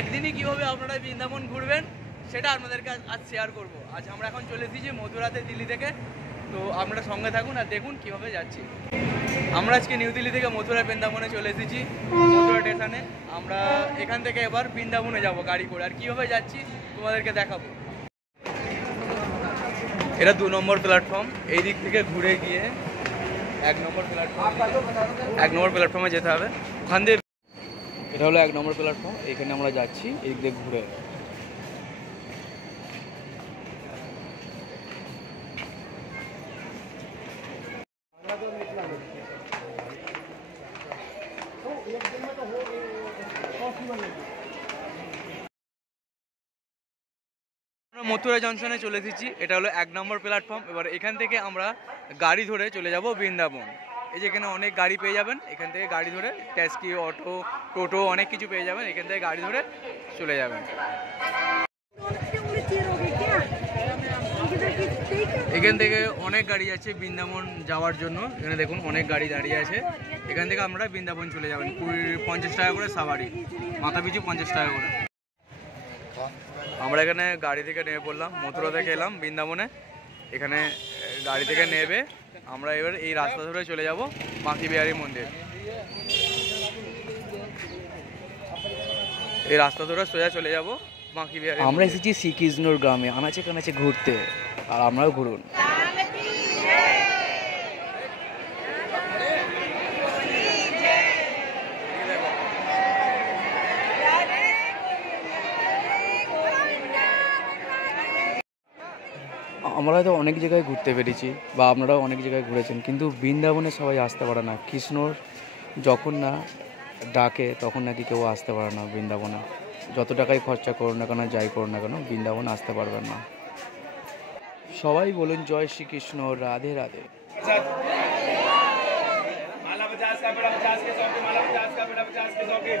একদিনই কীভাবে আপনারা বৃন্দাবন ঘুরবেন সেটা আপনাদেরকে আজ শেয়ার করব। আজ আমরা এখন চলে এসেছি মথুরাতে দিল্লি থেকে, তো আপনারা সঙ্গে থাকুন আর দেখুন কীভাবে যাচ্ছি। আমরা আজকে নিউ দিল্লি থেকে মথুরা বৃন্দাবনে চলে এসেছি, মথুরা স্টেশনে। আমরা এখান থেকে এবার বৃন্দাবনে যাব গাড়ি করে, আর কীভাবে যাচ্ছি তোমাদেরকে দেখাবো। এটা 2 নম্বর প্ল্যাটফর্ম, এই দিক থেকে ঘুরে গিয়ে 1 নম্বর প্ল্যাটফর্মে যেতে হবে। ওখান দিয়ে এটা হলো 1 নম্বর প্ল্যাটফর্ম, এখানে আমরা যাচ্ছি এই দিক দিয়ে ঘুরে। মথুরা জংশনে চলে এসেছি, এটা হলো 1 নম্বর প্ল্যাটফর্ম। এবার এখান থেকে আমরা গাড়ি ধরে চলে যাব বৃন্দাবন। এই যে এখানে অনেক গাড়ি পেয়ে যাবেন, এখান থেকে গাড়ি ধরে ট্যাক্সি, অটো, টোটো অনেক কিছু পেয়ে যাবেন, এখান থেকে গাড়ি ধরে চলে যাবেন। এখান থেকে অনেক গাড়ি আছে বৃন্দাবন যাওয়ার জন্য, এখানে দেখুন অনেক গাড়ি দাঁড়িয়ে আছে। এখান থেকে আমরা বৃন্দাবন চলে যাবেন। 50 টাকা করে সাবারি, মাথা পিছু 50 টাকা করে। আমরা এখানে গাড়ি থেকে নেমে পড়লাম, মথুরা থেকে এলাম বৃন্দাবনে। এখানে গাড়ি থেকে নেবে আমরা এবার এই রাস্তা ধরে চলে যাব বাঁকি বিহারী মন্দির। এই রাস্তা ধরে সোজা চলে যাব বাঁকি বিহারী। আমরা এসেছি শ্রীকৃষ্ণর গ্রামে, আনাচে কানাচে ঘুরতে, আর আমরাও ঘুরুন। আমরা তো অনেক জায়গায় ঘুরতে পেরেছি, বা আপনারাও অনেক জায়গায় ঘুরেছেন, কিন্তু বৃন্দাবনে সবাই আসতে পারে না। কৃষ্ণর যখন না ডাকে তখন নাকি কেউ আসতে পারে না বৃন্দাবনে। যত টাকাই খরচা করুন না কেন, যাই করুন না কেন, বৃন্দাবন আসতে পারবেন না। সবাই বলুন জয় শ্রীকৃষ্ণ, রাধে রাধে। माला 50 का, बड़ा 50 के 100 के, माला 50 का, बड़ा 50 के 100 के।